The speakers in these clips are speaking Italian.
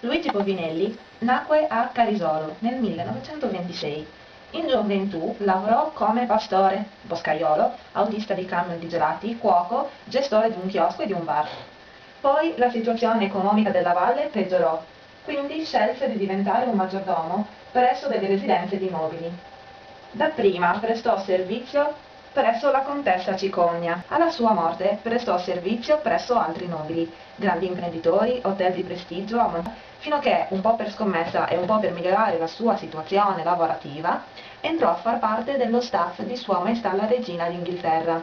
Luigi Povinelli nacque a Carisolo nel 1926. In gioventù lavorò come pastore, boscaiolo, autista di camion di gelati, cuoco, gestore di un chiosco e di un bar. Poi la situazione economica della valle peggiorò, quindi scelse di diventare un maggiordomo presso delle residenze di nobili. Dapprima prestò servizio presso la contessa Cicogna. Alla sua morte prestò servizio presso altri nobili, grandi imprenditori, hotel di prestigio, fino a che, un po' per scommessa e un po' per migliorare la sua situazione lavorativa, entrò a far parte dello staff di Sua Maestà la Regina d'Inghilterra.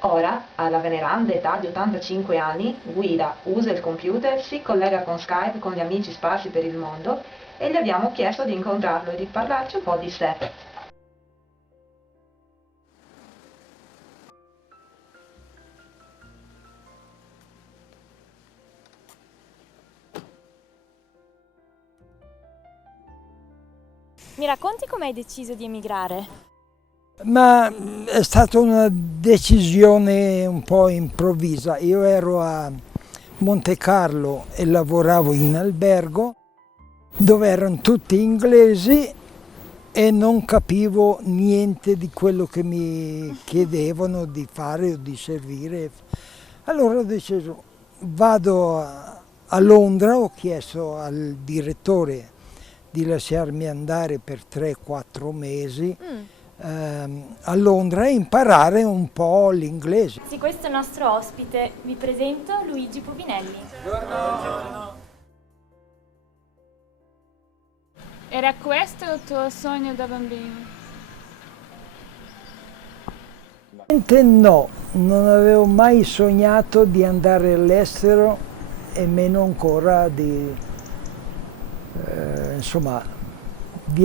Ora, alla veneranda età di 85 anni, guida, usa il computer, si collega con Skype con gli amici sparsi per il mondo e gli abbiamo chiesto di incontrarlo e di parlarci un po' di sé. Mi racconti come hai deciso di emigrare? Ma è stata una decisione un po' improvvisa. Io ero a Monte Carlo e lavoravo in albergo dove erano tutti inglesi e non capivo niente di quello che mi chiedevano di fare o di servire. Allora ho deciso, vado a Londra, ho chiesto al direttore di lasciarmi andare per 3-4 mesi a Londra e imparare un po' l'inglese. Sì, questo è il nostro ospite. Vi presento Luigi Povinelli. Buongiorno. Era questo il tuo sogno da bambino? No, non avevo mai sognato di andare all'estero e meno ancora di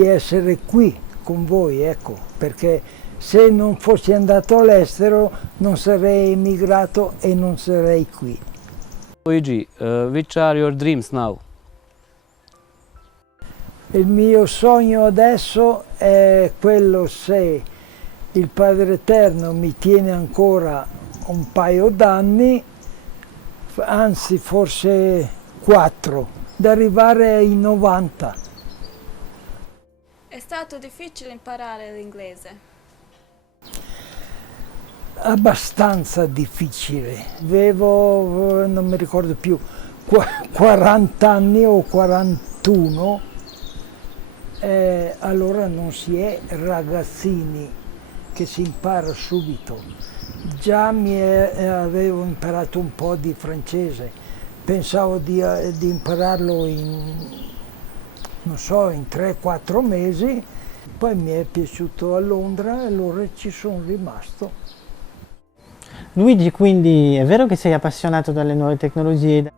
essere qui con voi, ecco, perché se non fossi andato all'estero non sarei emigrato e non sarei qui. Luigi, which are your dreams now? Il mio sogno adesso è quello, se il Padre Eterno mi tiene ancora un paio d'anni, anzi forse 4, da arrivare ai 90. È stato difficile imparare l'inglese? Abbastanza difficile. Avevo, non mi ricordo più, 40 anni o 41, allora non si è ragazzini che si impara subito. Già avevo imparato un po' di francese, pensavo di impararlo in 3-4 mesi, poi mi è piaciuto a Londra e allora ci sono rimasto. Luigi, quindi è vero che sei appassionato dalle nuove tecnologie?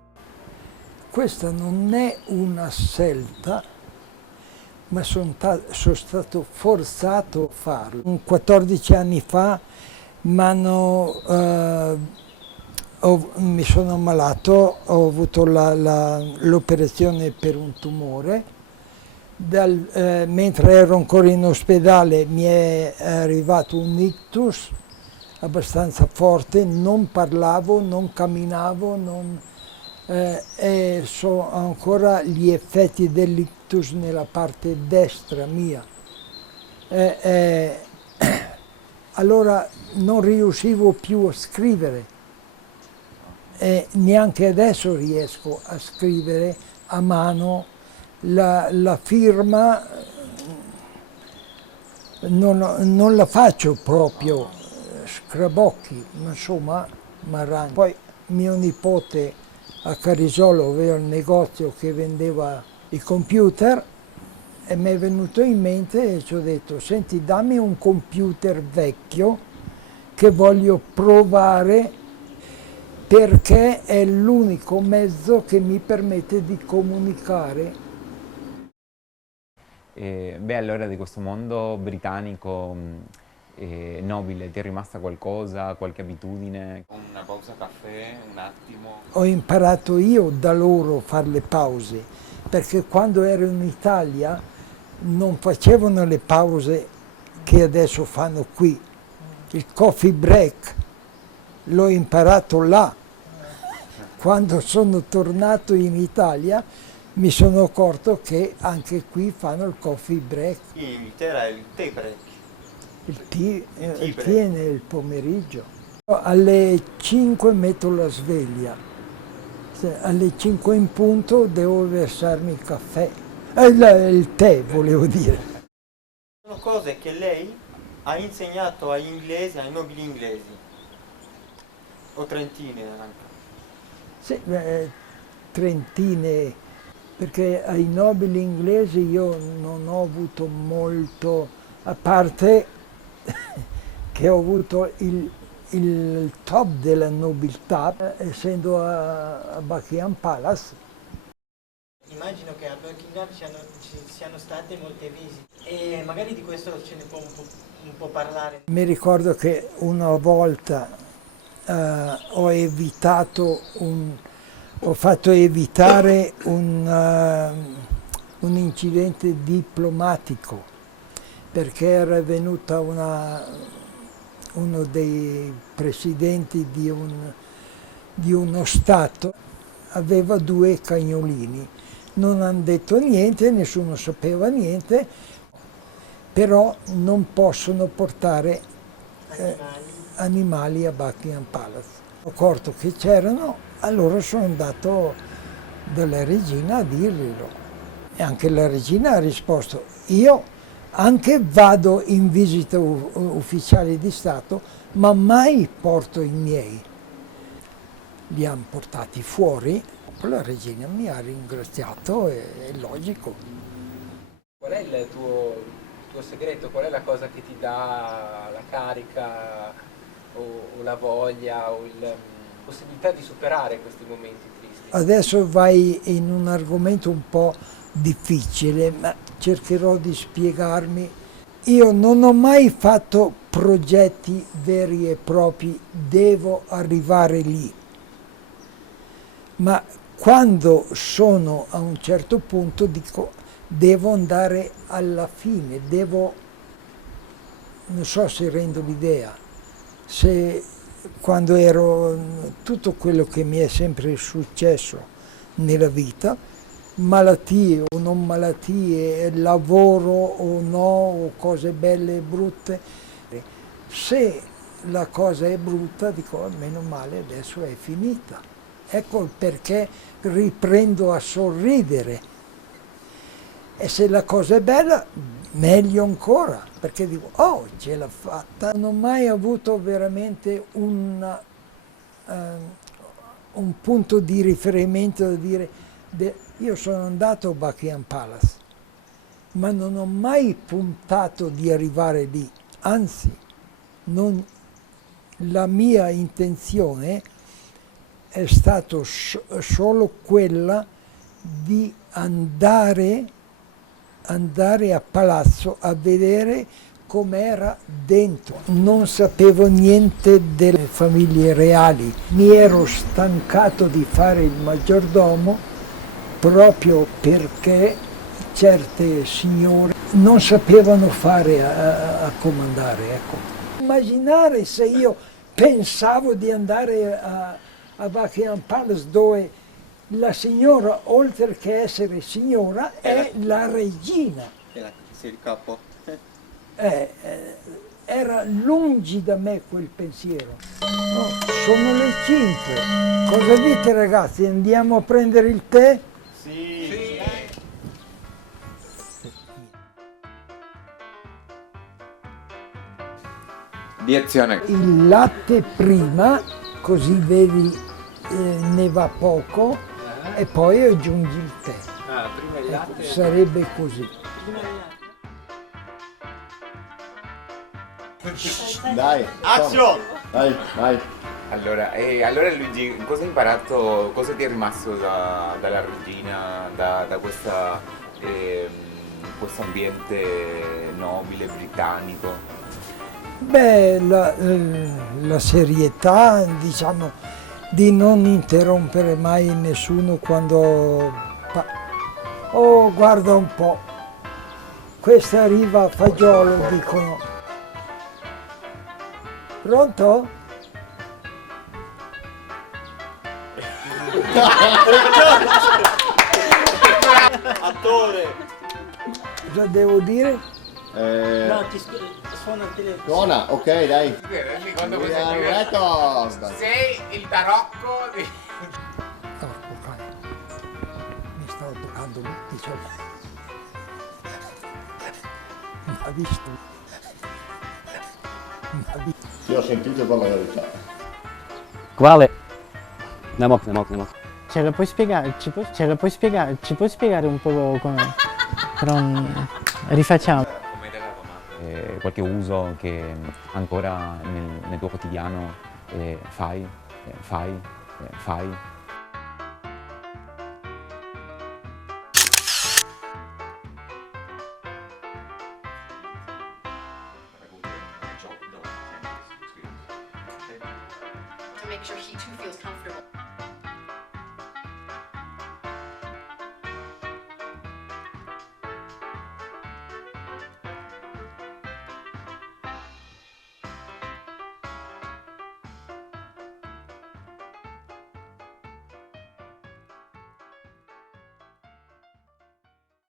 Questa non è una scelta, ma sono stato forzato a farlo. 14 anni fa mi sono ammalato, ho avuto l'operazione per un tumore. Mentre ero ancora in ospedale mi è arrivato un ictus abbastanza forte, non parlavo, non camminavo, e so ancora gli effetti dell'ictus nella parte destra mia. Allora non riuscivo più a scrivere e neanche adesso riesco a scrivere a mano. La firma non la faccio proprio, scribocchi, ma insomma m'arrangio. Poi mio nipote a Carisolo aveva il negozio che vendeva i computer e mi è venuto in mente e ci ho detto: senti, dammi un computer vecchio che voglio provare perché è l'unico mezzo che mi permette di comunicare. Allora di questo mondo britannico nobile, ti è rimasta qualcosa, qualche abitudine? Una pausa caffè, un attimo? Ho imparato io da loro a fare le pause, perché quando ero in Italia non facevano le pause che adesso fanno qui. Il coffee break l'ho imparato là. Quando sono tornato in Italia mi sono accorto che anche qui fanno il coffee break, In Inghilterra è il tea break. il tea break. è nel pomeriggio. Alle 5 metto la sveglia, alle 5 in punto devo versarmi il caffè, il tè volevo dire. Sono cose che lei ha insegnato agli inglesi, ai nobili inglesi, o trentine anche. Sì, trentine, perché ai nobili inglesi io non ho avuto molto, a parte che ho avuto il top della nobiltà, essendo a Buckingham Palace. Immagino che a Buckingham ci siano state molte visite e magari di questo ce ne può un po' parlare. Mi ricordo che una volta ho fatto evitare un incidente diplomatico, perché era venuta uno dei presidenti di uno Stato, aveva 2 cagnolini. Non hanno detto niente, nessuno sapeva niente, però non possono portare animali a Buckingham Palace. Ho accorto che c'erano, allora sono andato dalla regina a dirglielo. E anche la regina ha risposto, io anche vado in visita ufficiale di Stato, ma mai porto i miei. Li hanno portati fuori, la regina mi ha ringraziato, è logico. Qual è il tuo segreto? Qual è la cosa che ti dà la carica o la voglia o la possibilità di superare questi momenti tristi? Adesso vai in un argomento un po' difficile, ma cercherò di spiegarmi. Io non ho mai fatto progetti veri e propri, devo arrivare lì. Ma quando sono a un certo punto dico, devo andare alla fine, non so se rendo l'idea, quando ero, tutto quello che mi è sempre successo nella vita, malattie o non malattie, lavoro o no, o cose belle e brutte, se la cosa è brutta dico, meno male, adesso è finita. Ecco perché riprendo a sorridere. E se la cosa è bella, meglio ancora, perché dico, oh, ce l'ha fatta. Non ho mai avuto veramente un punto di riferimento da dire, io sono andato a Buckingham Palace, ma non ho mai puntato di arrivare lì. Anzi, la mia intenzione è stato solo quella di andare a palazzo a vedere com'era dentro. Non sapevo niente delle famiglie reali, mi ero stancato di fare il maggiordomo proprio perché certe signore non sapevano fare a comandare. Ecco. Immaginare se io pensavo di andare a Buckingham Palace, dove la signora, oltre che essere signora, è la regina. Sì, il capo. Era lungi da me quel pensiero. Oh, sono le 5. Cosa dite ragazzi? Andiamo a prendere il tè? Sì. Di azione. Il latte prima, così vedi ne va poco, e poi aggiungi il tè. Prima il latte. Sarebbe così. Dai, azione! Vai. Allora Luigi, cosa hai imparato, cosa ti è rimasto dalla regina, da questo ambiente nobile britannico? Beh, la serietà, diciamo, di non interrompere mai nessuno quando... Oh, guarda un po', questa arriva a fagiolo, dicono. Pronto? Cosa devo dire? No, suona il telefono. Suona, ok, dai. Quando We questo are retos. sei il tarocco di... Porco cane. Mi stavo toccando l'ufficio. Mi ha visto. Mi ha visto. Ti ho sentito per la verità. Quale? Ne moc. Ce la puoi spiegare? Ci puoi spiegare un po' come? Rifacciamo. Qualche uso che ancora nel tuo quotidiano fai. To make sure he too feels comfortable.